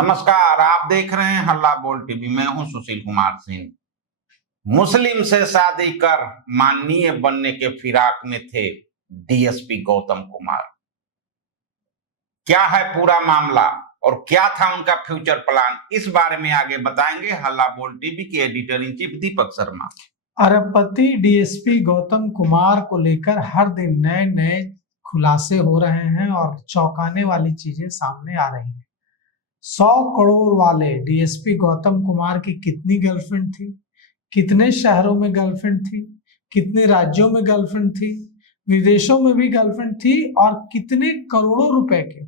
नमस्कार, आप देख रहे हैं हल्ला बोल टीवी। मैं हूं सुशील कुमार सिंह। मुस्लिम से शादी कर माननीय बनने के फिराक में थे डीएसपी गौतम कुमार। क्या है पूरा मामला और क्या था उनका फ्यूचर प्लान, इस बारे में आगे बताएंगे हल्ला बोल टीवी के editor in chief Deepak Sharma. अरबपति डीएसपी गौतम कुमार को लेकर हर दिन नए नए खुलासे हो रहे हैं और चौंकाने वाली चीजें सामने आ रही हैं। 100 करोड़ वाले डीएसपी गौतम कुमार की कितनी गर्लफ्रेंड थी, कितने शहरों में गर्लफ्रेंड थी, कितने राज्यों में गर्लफ्रेंड थी, विदेशों में भी गर्लफ्रेंड थी और कितने करोड़ों रुपए के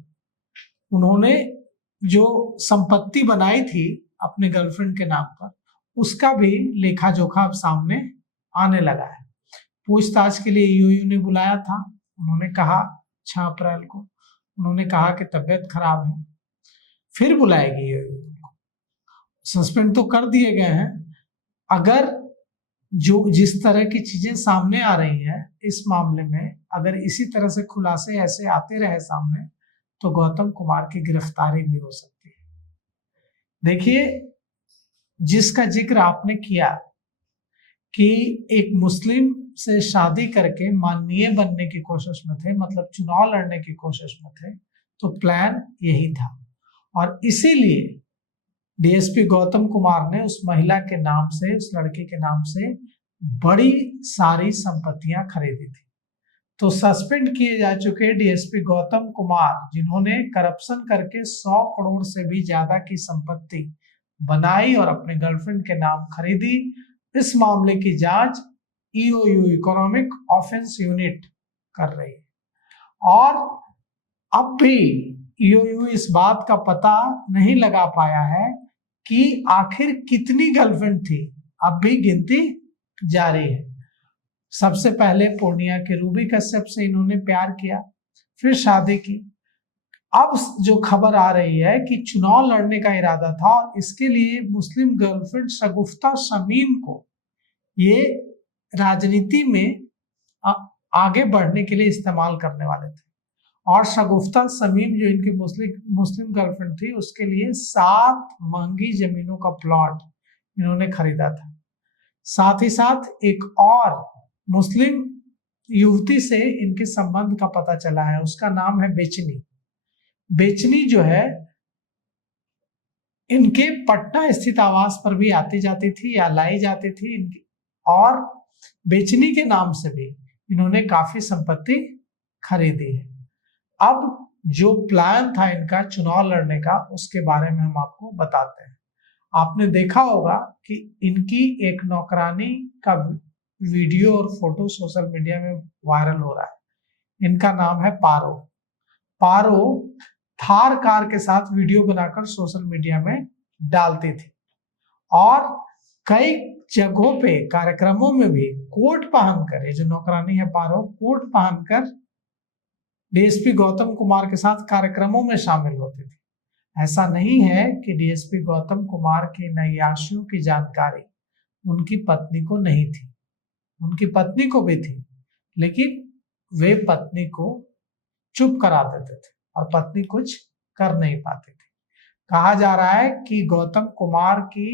उन्होंने जो संपत्ति बनाई थी अपने गर्लफ्रेंड के नाम पर, उसका भी लेखा जोखा अब सामने आने लगा है। पूछताछ के लिए ईओयू ने बुलाया था। उन्होंने कहा 6 अप्रैल को उन्होंने कहा कि तबीयत खराब है, फिर बुलाएगी ईओयू को। सस्पेंड तो कर दिए गए हैं। अगर जो जिस तरह की चीजें सामने आ रही हैं इस मामले में, अगर इसी तरह से खुलासे ऐसे आते रहे सामने, तो गौतम कुमार की गिरफ्तारी भी हो सकती है। देखिए, जिसका जिक्र आपने किया कि एक मुस्लिम से शादी करके माननीय बनने की कोशिश में थे, मतलब चुनाव लड़ने की कोशिश में थे, तो प्लान यही था। और इसीलिए डीएसपी गौतम कुमार ने उस महिला के नाम से, उस लड़की के नाम से बड़ी सारी संपत्तियां खरीदी थी। तो सस्पेंड किए जा चुके डीएसपी गौतम कुमार, जिन्होंने करप्शन करके 100 करोड़ से भी ज्यादा की संपत्ति बनाई और अपने गर्लफ्रेंड के नाम खरीदी, इस मामले की जांच ईओयू इकोनॉमिक ऑफेंस यूनिट कर रही है। और अब भी ईओयू इस बात का पता नहीं लगा पाया है कि आखिर कितनी गर्लफ्रेंड थी। अब भी गिनती जारी है। सबसे पहले पूर्णिया के रूबी कश्यप से इन्होंने प्यार किया, फिर शादी की। अब जो खबर आ रही है कि चुनाव लड़ने का इरादा था और इसके लिए मुस्लिम गर्लफ्रेंड शगुफ्ता शमीम को ये राजनीति में आगे बढ़ने के लिए इस्तेमाल करने वाले थे। और शगुफ्ता शमीम जो इनकी मुस्लिम गर्लफ्रेंड थी, उसके लिए 7 महंगी जमीनों का प्लॉट इन्होंने खरीदा था। साथ ही साथ एक और मुस्लिम युवती से इनके संबंध का पता चला है, उसका नाम है बेचनी। बेचनी जो है इनके पटना स्थित आवास पर भी आती जाती थी या लाई जाती थी इनकी, और बेचनी के नाम से भी इन्होंने काफी संपत्ति खरीदी है। अब जो प्लान था इनका चुनाव लड़ने का, उसके बारे में हम आपको बताते हैं। आपने देखा होगा कि इनकी एक नौकरानी का वीडियो और फोटो सोशल मीडिया में वायरल हो रहा है। इनका नाम है पारो। पारो थार कार के साथ वीडियो बनाकर सोशल मीडिया में डालती थी और कई जगहों पे कार्यक्रमों में भी कोट पहनकर, ये जो नौकरानी है पारो, कोट पहनकर डीएसपी गौतम कुमार के साथ कार्यक्रमों में शामिल होती थी। ऐसा नहीं है कि डीएसपी गौतम कुमार की नैयाशियों की जानकारी उनकी पत्नी को नहीं थी, उनकी पत्नी को भी थी, लेकिन वे पत्नी को चुप करा देते थे और पत्नी कुछ कर नहीं पाती थी। कहा जा रहा है कि गौतम कुमार की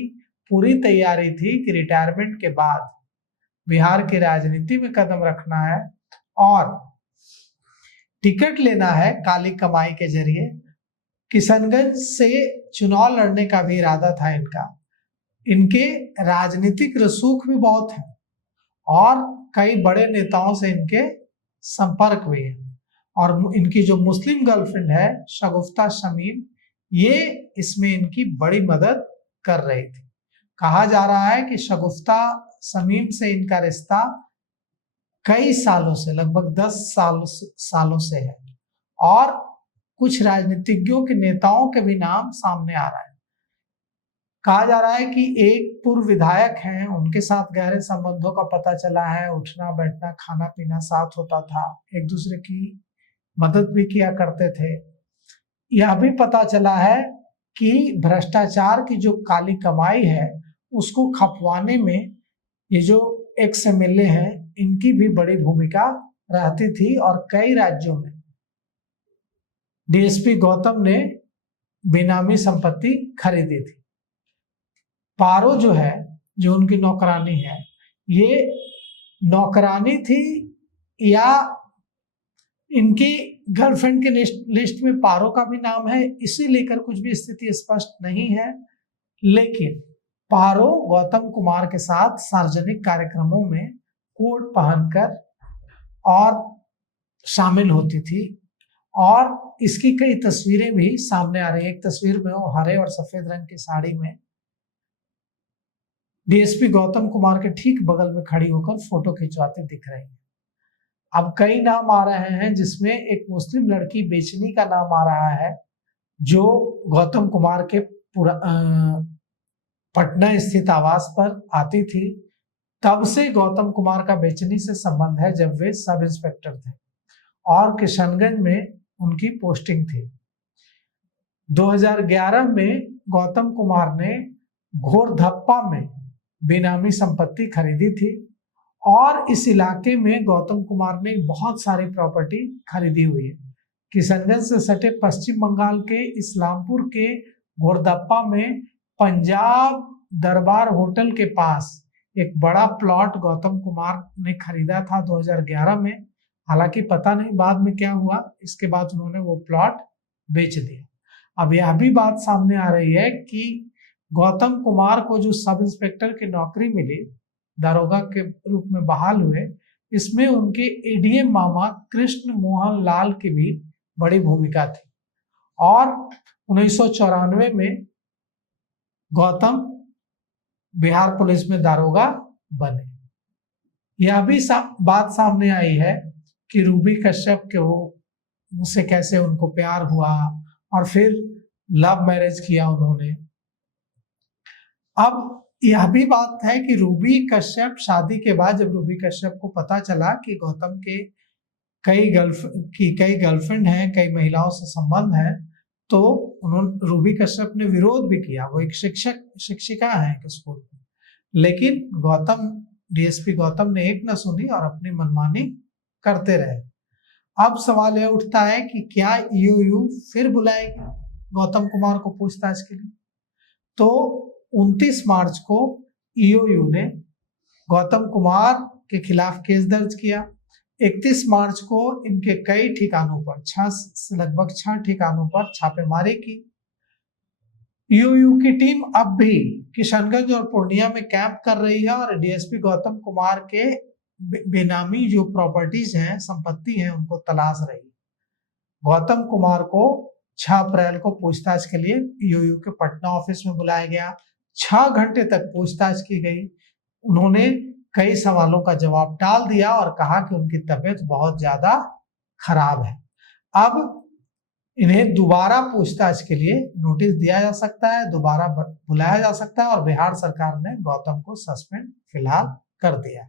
पूरी तैयारी थी कि रिटायरमेंट के बाद बिहार की राजनीति में कदम रखना है और टिकट लेना है काली कमाई के जरिए। किशनगंज से चुनाव लड़ने का भी इरादा था इनका। इनके राजनीतिक रसूख भी बहुत है और कई बड़े नेताओं से इनके संपर्क भी है। और इनकी जो मुस्लिम गर्लफ्रेंड है शगुफ्ता शमीम, ये इसमें इनकी बड़ी मदद कर रही थी। कहा जा रहा है कि शगुफ्ता शमीम से इनका रिश्ता कई सालों से, लगभग 10 सालों से है और कुछ राजनीतिज्ञों के नेताओं के भी नाम सामने आ रहा है। कहा जा रहा है कि एक पूर्व विधायक हैं, उनके साथ गहरे संबंधों का पता चला है। उठना बैठना खाना पीना साथ होता था, एक दूसरे की मदद भी किया करते थे। यह भी पता चला है कि भ्रष्टाचार की जो काली कमाई है उसको खपवाने में ये जो एक्स एमएलए हैं, इनकी भी बड़ी भूमिका रहती थी। और कई राज्यों में डीएसपी गौतम ने बेनामी संपत्ति खरीदी थी। पारो जो है, जो उनकी नौकरानी है, ये नौकरानी थी या इनकी गर्लफ्रेंड के लिस्ट में पारो का भी नाम है, इसे लेकर कुछ भी स्थिति स्पष्ट नहीं है। लेकिन पारो गौतम कुमार के साथ सार्वजनिक कार्यक्रमों में कोट पहनकर और शामिल होती थी और इसकी कई तस्वीरें भी सामने आ रही है। एक तस्वीर में वो हरे और सफेद रंग की साड़ी में डीएसपी गौतम कुमार के ठीक बगल में खड़ी होकर फोटो खिंचवाते दिख रही है। अब कई नाम आ रहे हैं, जिसमें एक मुस्लिम लड़की बेचनी का नाम आ रहा है, जो गौतम कुमार के पटना स्थित आवास पर आती थी। तब से गौतम कुमार का बेचनी से संबंध है, जब वे सब इंस्पेक्टर थे और किशनगंज में उनकी पोस्टिंग थी। 2011 में गौतम कुमार ने घोरधप्पा में बेनामी संपत्ति खरीदी थी और इस इलाके में गौतम कुमार ने बहुत सारी प्रॉपर्टी खरीदी हुई है। किशनगंज से सटे पश्चिम बंगाल के इस्लामपुर के घोरधप्पा में पंजाब दरबार होटल के पास एक बड़ा प्लॉट गौतम कुमार ने खरीदा था 2011 में। हालांकि पता नहीं बाद में क्या हुआ, इसके बाद उन्होंने वो प्लॉट बेच दिया। अब यह भी बात सामने आ रही है कि गौतम कुमार को जो सब इंस्पेक्टर की नौकरी मिली, दारोगा के रूप में बहाल हुए, इसमें उनके एडीएम मामा कृष्ण मोहन लाल की भी बड़ी भूमिका थी और 1994 में गौतम बिहार पुलिस में दारोगा बने। यह भी बात सामने आई है कि रूबी कश्यप के उनसे कैसे उनको प्यार हुआ और फिर लव मैरिज किया उन्होंने। अब यह भी बात है कि रूबी कश्यप शादी के बाद, जब रूबी कश्यप को पता चला कि गौतम के कई गर्लफ्रेंड हैं, कई महिलाओं से संबंध है, तो उन्होंने रूबी कश्यप ने विरोध भी किया। वो एक शिक्षिका है एक स्कूल में, लेकिन डीएसपी गौतम ने एक न सुनी और अपनी मनमानी करते रहे। अब सवाल यह उठता है कि क्या ईओयू फिर बुलाएगी गौतम कुमार को पूछताछ के लिए? तो 29 मार्च को ईओयू ने गौतम कुमार के खिलाफ केस दर्ज किया। 31 मार्च को इनके कई ठिकानों पर लगभग 6 ठिकानों पर छापेमारी की। ईओयू की टीम अब भी किशनगंज और पूर्णिया में कैंप कर रही है और डीएसपी गौतम कुमार के बेनामी जो प्रॉपर्टीज हैं, संपत्ति हैं, उनको तलाश रही है। गौतम कुमार को 6 अप्रैल को पूछताछ के लिए ईओयू के पटना ऑफिस में बुलाया गया। 6 घंटे तक पूछताछ की गई। उन्होंने कई सवालों का जवाब टाल दिया और कहा कि उनकी तबीयत बहुत ज्यादा खराब है। अब इन्हें दोबारा पूछताछ के लिए नोटिस दिया जा सकता है, दोबारा बुलाया जा सकता है और बिहार सरकार ने गौतम को सस्पेंड फिलहाल कर दिया।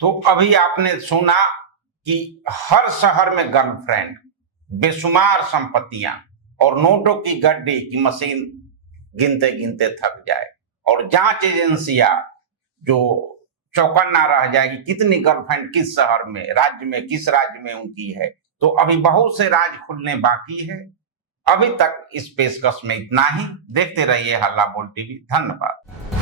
तो अभी आपने सुना कि हर शहर में गर्लफ्रेंड, बेशुमार संपत्तियां और नोटों की गड्डी की मशीन गिनते गिनते थक जाए और जांच एजेंसियां जो चौकन्ना रह जाएगी कितनी गर्लफ्रेंड किस शहर में, राज्य में, किस राज्य में उनकी है। तो अभी बहुत से राज खुलने बाकी है। अभी तक इस पेशकश में इतना ही। देखते रहिए हल्ला बोल टीवी। धन्यवाद।